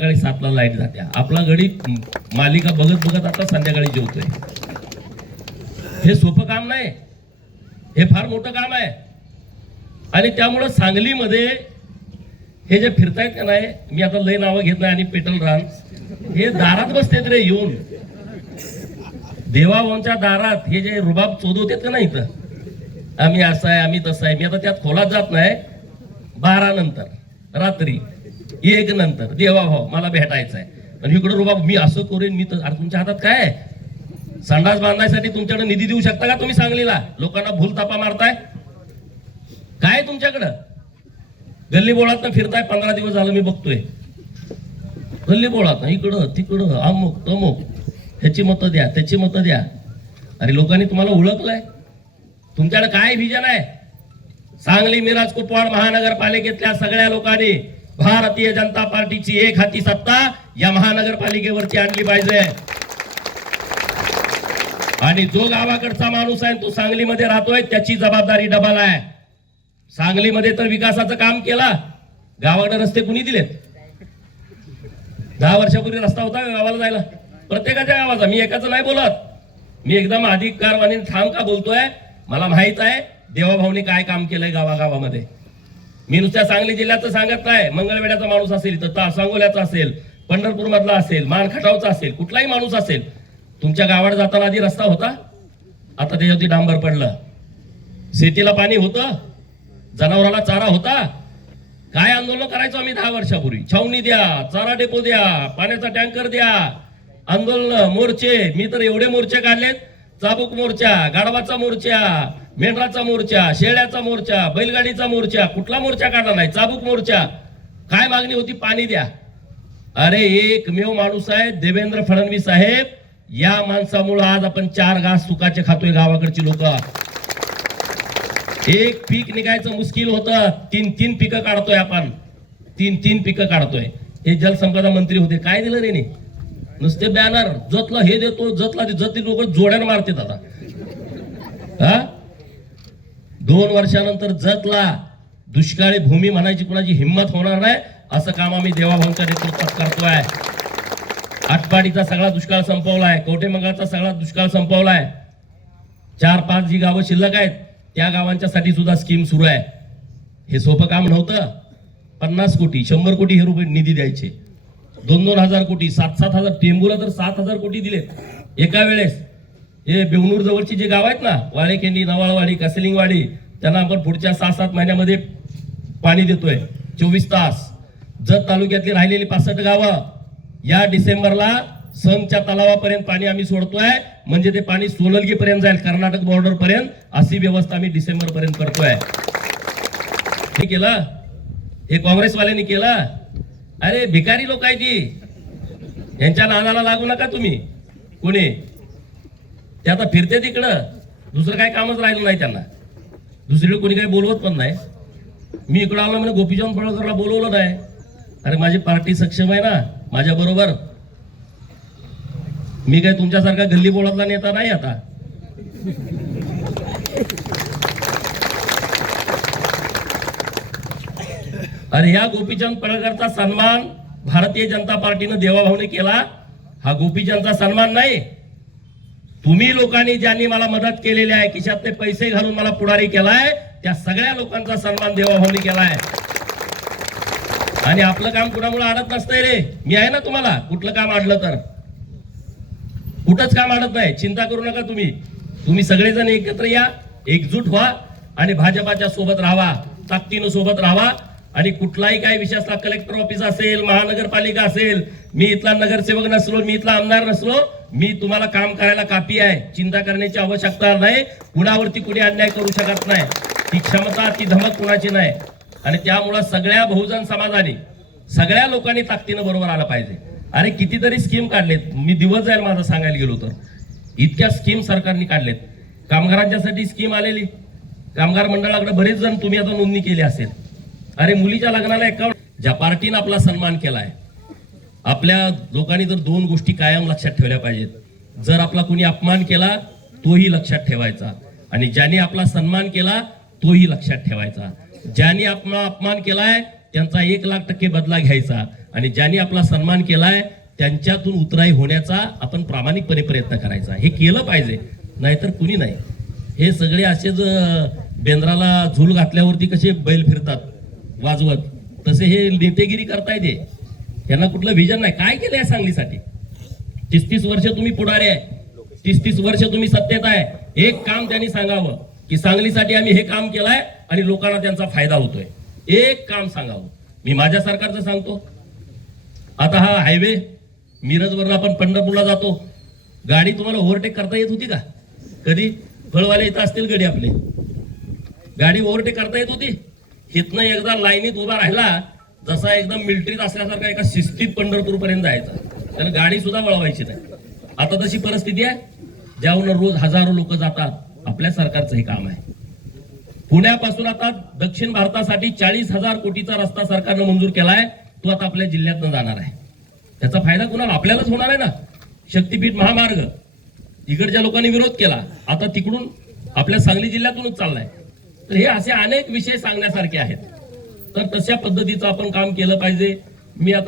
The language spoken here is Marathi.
सकाळी 7ला लाईट जाते, आपला गडी मालिका बघत बघत आता संध्याकाळी जेवतोय. हे सोपं काम नाही, हे फार मोठं काम आहे. आणि त्यामुळं सांगलीमध्ये हे जे फिरतायत का नाही, मी आता लय नावं घेत नाही आणि पेटल रान, हे दारात बसतेत रे येऊन, देवाभाऊंच्या दारात हे जे रुबाब चोदवतेत का नाही, इथं आम्ही असं आहे आम्ही तसं आहे. मी आता त्यात खोलात जात नाही. 12 नंतर रात्री 1 नंतर देवाभाऊ मला भेटायचं आहे, आणि इकडं रुबाब मी असं करेन मी तर. अरे तुमच्या हातात काय आहे? संडास बांधायसाठी तुमच्याकडे निधी देऊ शकता का तुम्ही? सांगलीला लोकांना भूल तापा मारताय काय तुमच्याकडं? गल्ली बोळात फिरताय, 15 दिवस झालं मी बघतोय. गल्ली बोळात इकडं तिकडं अमुक तमुक, ह्याची मतं द्या त्याची मतं द्या. अरे लोकांनी तुम्हाला ओळखलंय, तुमच्याकडे काय विजन आहे? सांगली मिरज कुपवाड महानगरपालिकेतल्या सगळ्या लोकांनी भारतीय जनता पार्टीची एक हाती सत्ता या महानगरपालिकेवरती आणली पाहिजे. आणि जो गावाकडचा माणूस आहे तो सांगलीमध्ये राहतोय त्याची जबाबदारी डबल आहे. सांगलीमध्ये तर विकासाचं काम केला, गावाकडे रस्ते कुणी दिलेत? 10 वर्षापूर्वी रस्ता होता गावाला जायला प्रत्येकाच्या गावाचा? मी एकाचं नाही बोलत, मी एकदम अधिकारवाणी ठाम का बोलतोय, मला माहित आहे देवाभाऊनी काय काम केलंय गावागावामध्ये. मी नुसत्या सांगली जिल्ह्याचं सांगत नाही, मंगळवेढ्याचा माणूस असेल तर सांगोल्याचा असेल, पंढरपूर मधला असेल, मानखटावचा असेल, कुठलाही माणूस असेल, तुमच्या गावात जाताना आधी रस्ता होता, आता त्याच्यावरती डांबर पडलं. शेतीला पाणी होतं, जनावराला चारा होता. काय आंदोलन करायचो आम्ही 10 वर्षापूर्वी? छावणी द्या, चारा डेपो द्या, पाण्याचा टँकर द्या, आंदोलन मोर्चे. मी तर एवढे मोर्चे काढलेत, चाबूक मोर्चा, गाढवाचा मोर्चा, मेंढराचा मोर्चा, शेळ्याचा मोर्चा, बैलगाडीचा मोर्चा, कुठला मोर्चा काढला नाही, चाबूक मोर्चा. काय मागणी होती? पाणी द्या. अरे एकमेव माणूस आहे देवेंद्र फडणवीस साहेब, या माणसामुळे आज आपण 4 घास सुखाचे खातोय गावाकडची लोक. एक पीक निघायचं मुश्किल होतं, 3 पिकं काढतोय आपण, 3 पिकं काढतोय. हे जलसंपदा मंत्री होते, काय दिलं रे? नुसते बॅनर, जतला हे देतो जतला जतली लोक जोड्यानं मारतात आता. हा 2 वर्षानंतर जतला दुष्काळी भूमी म्हणायची कुणाची हिंमत होणार नाही, असं काम आम्ही देवाभाऊंच्या नेतृत्वात करतोय. आटपाडीचा सगळा दुष्काळ संपवलाय, कवठेमंगळचा सगळा दुष्काळ संपवलाय. 4-5 जी गावं शिल्लक आहेत त्या गावांच्यासाठी सुद्धा स्कीम सुरू आहे. हे सोपं काम नव्हतं. 50 कोटी 100 कोटी हे रुपये निधी द्यायचे, 2-2 हजार कोटी, 7-7 हजार, टेंबूला तर 7,000 कोटी दिलेत एका वेळेस. हे बेवनूर जवळची जे गाव आहेत ना, वाळेकेंडी, नवाळवाडी, कसलिंगवाडी, त्यांना आपण पुढच्या 6-7 महिन्यामध्ये पाणी देतोय 24 तास. जत तालुक्यातली राहिलेली 65 गावं या डिसेंबरला संघच्या तलावापर्यंत पाणी आम्ही सोडतोय, म्हणजे ते पाणी सोललगी पर्यंत जाईल, कर्नाटक बॉर्डर पर्यंत. अशी व्यवस्था आम्ही डिसेंबर पर्यंत करतोय. हे केलं, हे काँग्रेसवाल्यांनी केलं. अरे भिकारी लोक आहे ती, यांच्या नादाला लागू नका तुम्ही कोणी. ते आता फिरते तिकडं, दुसरं काही कामच राहिलं नाही त्यांना, दुसरीकडे कोणी काही बोलवत पण नाही. मी इकडं आलो म्हणजे गोपीचंद पडळकरला बोलवलं नाही. अरे माझी पार्टी सक्षम आहे ना माझ्या बरोबर, मी काय तुमच्यासारखा गल्ली बोळातला नेता नाही आता. अरे ह्या गोपीचंद पडळकरचा सन्मान भारतीय जनता पार्टीनं देवाभाऊने केला. हा गोपीचंदचा सन्मान नाही, तुम्ही लोकांनी ज्यांनी मला मदत केलेली आहे, खिशातले पैसे घालून मला पुढारी केलाय, त्या सगळ्या लोकांचा सन्मान देवाभाऊने केलाय. आणि आपलं काम कुणामुळे अडत नसतंय रे. मी आहे ना तुम्हाला, कुठलं काम अडलं तर कुठंच काम अडत नाही, चिंता करू नका तुम्ही. तुम्ही सगळेजण एकत्र या, एकजूट व्हा आणि भाजपाच्या सोबत राहा, ताकदीनं सोबत राहा. आणि कुठलाही काही विषय असला, कलेक्टर ऑफिस असेल, महानगरपालिका असेल, मी इथला नगरसेवक नसलो, मी इथला आमदार नसलो, मी तुम्हाला काम करायला कापी आहे. चिंता करण्याची आवश्यकता नाही. कुणावरती कुणी अन्याय करू शकत नाही. ती क्षमता ती धमक कुणाची नाही. आणि त्यामुळे सगळ्या बहुजन समाजाने, सगळ्या लोकांनी ताकदीनं बरोबर आलं पाहिजे. अरे कितीतरी स्कीम काढलेत, मी दिवस जाईल माझं सांगायला गेलो तर, इतक्या स्कीम सरकारने काढलेत. कामगारांच्यासाठी स्कीम आलेली, कामगार मंडळाकडे बरेच जण तुम्ही आता नोंदणी केली असेल. अरे मुलीच्या लग्नाला 51, ज्या पार्टीनं आपला सन्मान केलाय, आपल्या लोकांनी तर 2 गोष्टी कायम लक्षात ठेवल्या पाहिजेत. जर आपला कुणी अपमान केला तोही लक्षात ठेवायचा, आणि ज्यांनी आपला सन्मान केला तोही लक्षात ठेवायचा. ज्यांनी आपला अपमान केलाय त्यांचा 1,00,000% बदला घ्यायचा आणि ज्यांनी आपला सन्मान केलाय त्यांच्यातून उतराई होण्याचा आपण प्रामाणिकपणे प्रयत्न करायचा. हे केलं पाहिजे, नाहीतर कुणी नाही. हे सगळे असेच बेंद्राला झूल घातल्यावरती कसे बैल फिरतात वाजवत, तसे हे नेतेगिरी करताय. ते यांना कुठलं विजन नाही. काय केलंय सांगलीसाठी? 30 वर्ष तुम्ही पुढारी आहे, 30 वर्ष तुम्ही सत्तेत आहे. एक काम त्यांनी सांगावं की सांगलीसाठी आम्ही हे काम केलंय आणि लोकांना त्यांचा फायदा होतोय. एक काम सांगावं. मी माझ्या सरकारचं सांगतो. आता हा हायवे मिरजवरून आपण पंढरपूरला जातो, गाडी तुम्हाला ओव्हरटेक करता येत होती का कधी? फळवाले इथं असतील गडी आपले, गाडी ओव्हरटेक करता येत होती? इथनं एकदा लाईनीत उभा राहिला, जसा एकदम मिलिटरीत असल्यासारखा एका शिस्तीत पंढरपूर पर्यंत जायचा, त्याला गाडी सुद्धा वळवायची नाही. आता तशी परिस्थिती आहे, ज्याहून रोज हजारो लोक जातात. आपल्या सरकारचं हे काम आहे. पुण्यापासून आता दक्षिण भारतासाठी 40,000 कोटीचा रस्ता सरकारनं मंजूर केलाय. तो आता आपल्या जिल्ह्यातनं जाणार आहे. त्याचा फायदा कुणाला? आपल्यालाच होणार आहे ना. शक्तीपीठ महामार्ग इकडच्या लोकांनी विरोध केला, आता तिकडून आपल्या सांगली जिल्ह्यातूनच चाललाय. तर हे असे अनेक विषय सांगण्यासारखे आहेत. तर तशा पद्धतीचं आपण काम केलं पाहिजे. मी आता